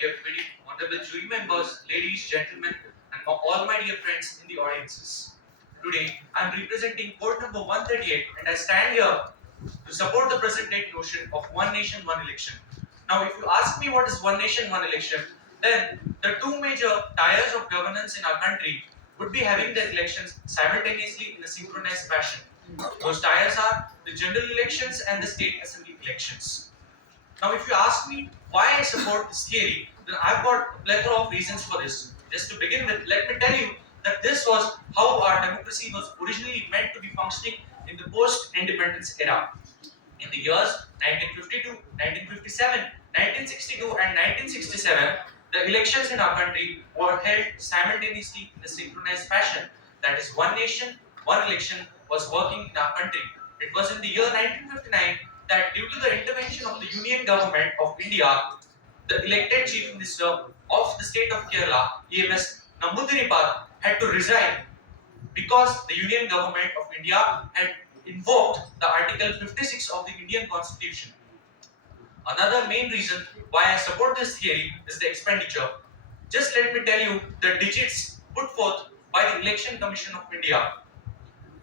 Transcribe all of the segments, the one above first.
everybody, honorable jury members, ladies, gentlemen, and all my dear friends in the audiences. Today, I am representing court number 138 and I stand here to support the present date notion of one nation, one election. Now, if you ask me what is one nation, one election, then the two major tiers of governance in our country would be having the elections simultaneously in a synchronized fashion. Those tiers are the general elections and the state assembly elections. Now, if you ask me why I support this theory, then I've got a plethora of reasons for this. Just to begin with, let me tell you that this was how our democracy was originally meant to be functioning in the post-independence era. In the years 1952, 1957, 1962 and 1967, the elections in our country were held simultaneously in a synchronized fashion. That is, one nation, one election was working in our country. It was in the year 1959 that due to the intervention of the Union Government of India, the elected Chief Minister of the state of Kerala, EMS Namboodiripad, had to resign because the Union Government of India had invoked the Article 56 of the Indian Constitution. Another main reason why I support this theory is the expenditure. Just let me tell you the digits put forth by the Election Commission of India.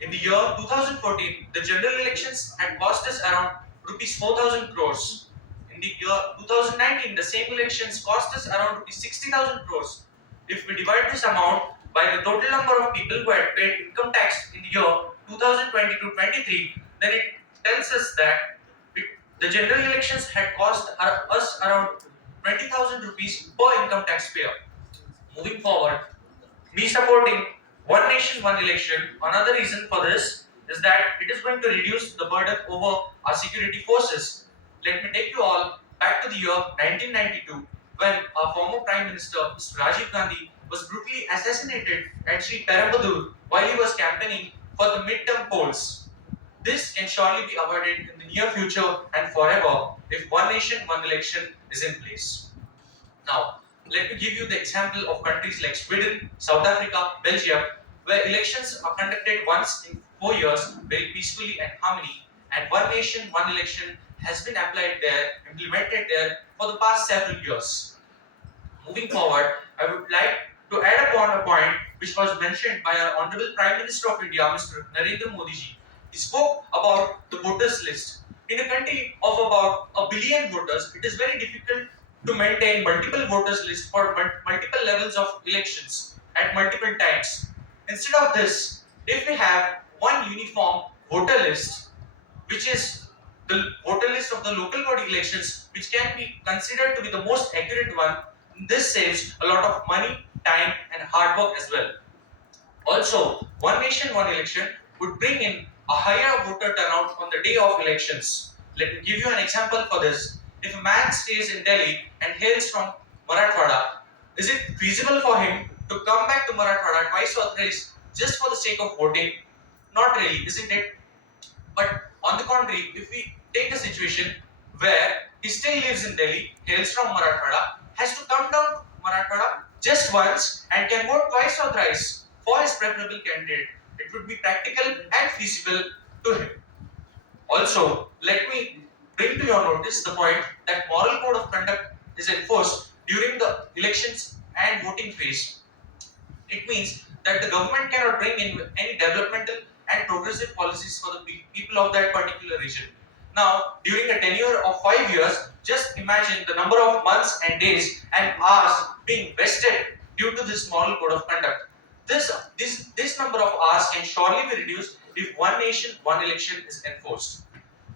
In the year 2014, the general elections had cost us around rupees 4,000 crores. In the year 2019, the same elections cost us around rupees 60,000 crores. If we divide this amount by the total number of people who had paid income tax in the year 2020-23, then it tells us that the general elections had cost us around 20,000 rupees per income taxpayer. Moving forward, me supporting one nation, one election, another reason for this is that it is going to reduce the burden over our security forces. Let me take you all back to the year 1992 when our former Prime Minister, Mr. Rajiv Gandhi, was brutally assassinated at Sri Perambudur while he was campaigning for the midterm polls. This can surely be avoided in the near future and forever if one nation, one election is in place. Now, let me give you the example of countries like Sweden, South Africa, Belgium, where elections are conducted once in 4 years very peacefully and harmony, and one nation, one election has been applied there, implemented there for the past several years. Moving forward, I would like to add upon a point which was mentioned by our Honorable Prime Minister of India, Mr. Narendra Modi ji. He spoke about the voters list. In a country of about a billion voters, it is very difficult to maintain multiple voters list for multiple levels of elections at multiple times. Instead of this, if we have one uniform voter list, which is the voter list of the local body elections, which can be considered to be the most accurate one, this saves a lot of money, time and hard work as well. Also, one nation, one election would bring in a higher voter turnout on the day of elections. Let me give you an example for this. If a man stays in Delhi and hails from Marathwada, is it feasible for him to come back to Marathwada twice or thrice just for the sake of voting? Not really, isn't it? But on the contrary, if we take a situation where he still lives in Delhi, hails from Marathwada, has to come down to Marathwada just once and can vote twice or thrice for his preferable candidate, it would be practical and feasible to him. Also, let me bring to your notice the point that moral code of conduct is enforced during the elections and voting phase. It means that the government cannot bring in any developmental and progressive policies for the people of that particular region. Now, during a tenure of 5 years, just imagine the number of months and days and hours being wasted due to this moral code of conduct. This number of hours can surely be reduced if one nation, one election is enforced.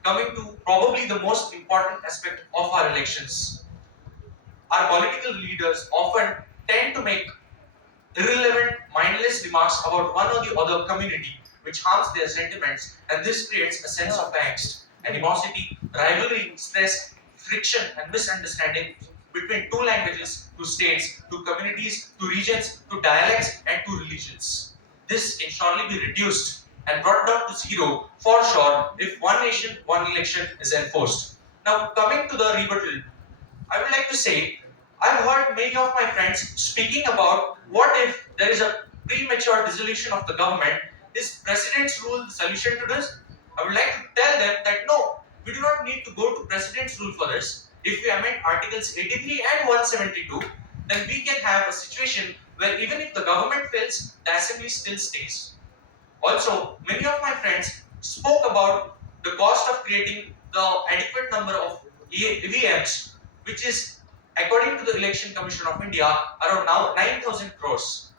Coming to probably the most important aspect of our elections. Our political leaders often tend to make irrelevant, mindless remarks about one or the other community, which harms their sentiments, and this creates a sense of angst, animosity, rivalry, stress, friction, and misunderstanding between two languages, two states, two communities, two regions, two dialects, and two religions. This can surely be reduced and brought down to zero for sure if one nation, one election is enforced. Now, coming to the rebuttal, I would like to say I've heard many of my friends speaking about what if there is a premature dissolution of the government. Is president's rule the solution to this? I would like to tell them that no, we do not need to go to president's rule for this. if we amend Articles 83 and 172, then we can have a situation where even if the government fails, the assembly still stays. Also, many of my friends spoke about the cost of creating the adequate number of EVMs, which is, according to the Election Commission of India, around now 9,000 crores.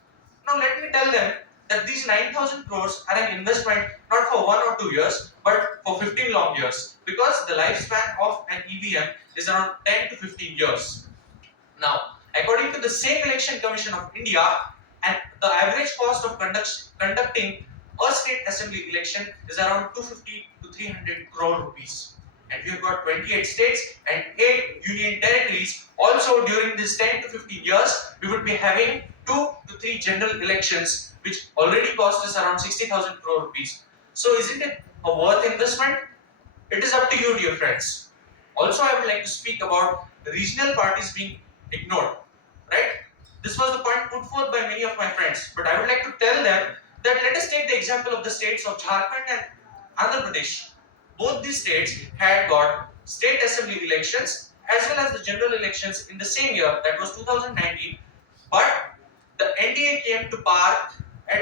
Now, let me tell them that these 9,000 crores are an investment not for 1 or 2 years, but for 15 long years, because the lifespan of an EVM is around 10 to 15 years. Now, according to the same Election Commission of India, and the average cost of conducting a state assembly election is around 250 to 300 crore rupees. And we have got 28 states and 8 union territories. Also, during this 10 to 15 years, we would be having 2 to 3 general elections, which already cost us around 60,000 crore rupees. So, isn't it a worth investment? It is up to you, dear friends. Also, I would like to speak about the regional parties being ignored, right? This was the point put forth by many of my friends, but I would like to tell them that let us take the example of the states of Jharkhand and Andhra Pradesh. Both these states had got state assembly elections as well as the general elections in the same year, that was 2019, but the NDA came to power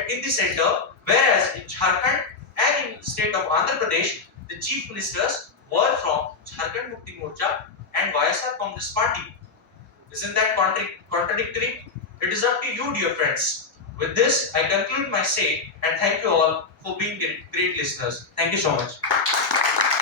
in the center, whereas in Jharkhand and in the state of Andhra Pradesh, the chief ministers were from Jharkhand Mukti Morcha and YSR Congress Party. Isn't that contradictory? It is up to you, dear friends. With this, I conclude my say and thank you all for being great listeners. Thank you so much.